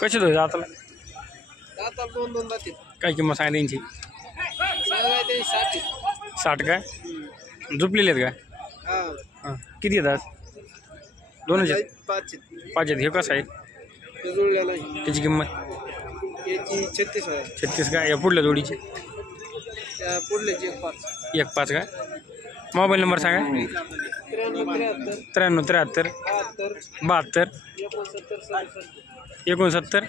कशी होते आता आता 2-2 जातील काय किंमत सांगा त्यांची? 60 काय झुपलेले आहेत का? हां किती येतात? 2 आहेत 5 आहेत. हे कसं आहे जुळलेला त्याची किंमत? याची 36,000. 36 का? या पुढल्या जोडीची त्या पुढल्याची 1.5 का? मोबाईल नंबर सांगा. 93 73 72 69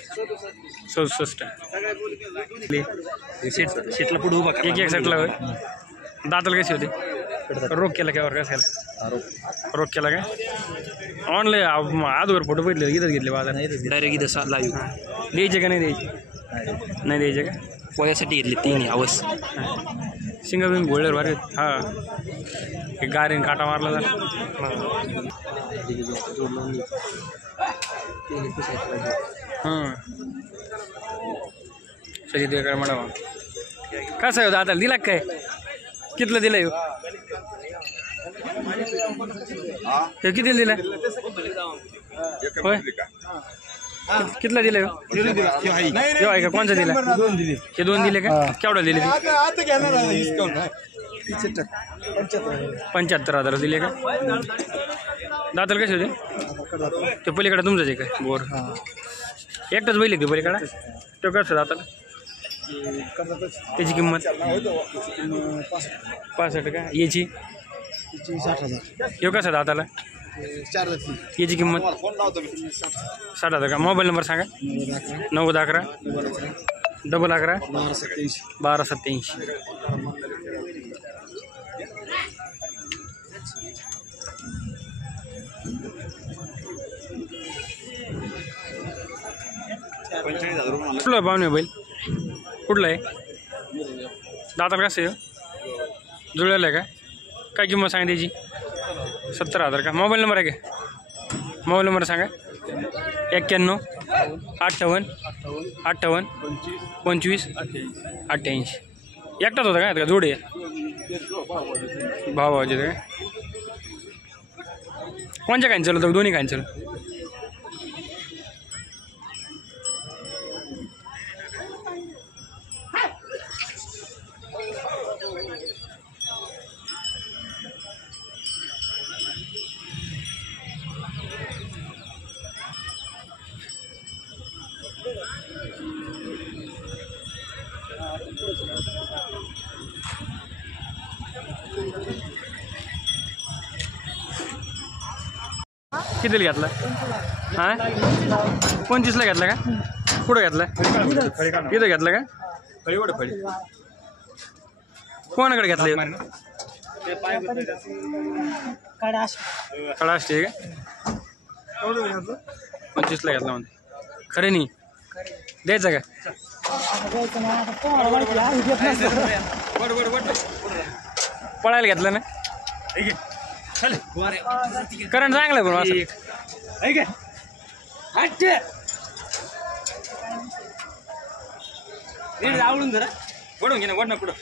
67. शेटला पुढे उभा एक सेटला होय. दाताला कशी होते? रोग केला काय? कसं केला? रोग केला काय? ऑनलाईन आजवर फोटो बघितले इथंच घेतले बाजार? डायरेक्ट इथं लाईव्ह द्यायचे का नाही द्यायचे? नाही द्यायचे का? पोळ्यासाठी घेतले 3 यावस शिंगा बिंग गोळ्यावर भारी हां. हे गारेन काटा मारला जा. सजी काय म्हणावा कसं आहे दादा दिला काय? कितलं दिलं हे किती दिलं होय? कितला दिलं आहे का? कोणचा दिला? हे 2 दिले का? केवढा दिले? 75,000 दिले का? दाताला कसे होते? ते पलीकडे तुमचंच आहे काय? बोर एकटाच बैल आहे ते पलीकडा? तो कसं दाताला? त्याची किंमत 65 का? याची 60,000. हे कसं दाताला? 4 याची किंमत 60,000 का? मोबाईल नंबर सांगा. 9011 11 1287. कुठला आहे पाहुणे बैल? कुठला आहे? दाताला कसं आहे? जुळलेलं आहे का? काय किंमत सांगा त्याची? 70,000 का? मोबाईल नंबर आहे का? मोबाईल नंबर सांगा. 91 58 58 25 88. एकटाच होता काय? जोडी भावाचे काय? कोणत्या कायन चालू? दोन्ही कायन चालू? कितीला घेतला? हां 25ला घेतला का? कुठं घेतला? इथं घेतला का? कोणाकडे घेतलं? कडाष्टी का? 25ला घेतला म्हणते. खरे नाही द्यायचं का? पळायला घेतलं ना? करंट चांगलं पण आवडून जरा वडून घे ना. वड ना पुढं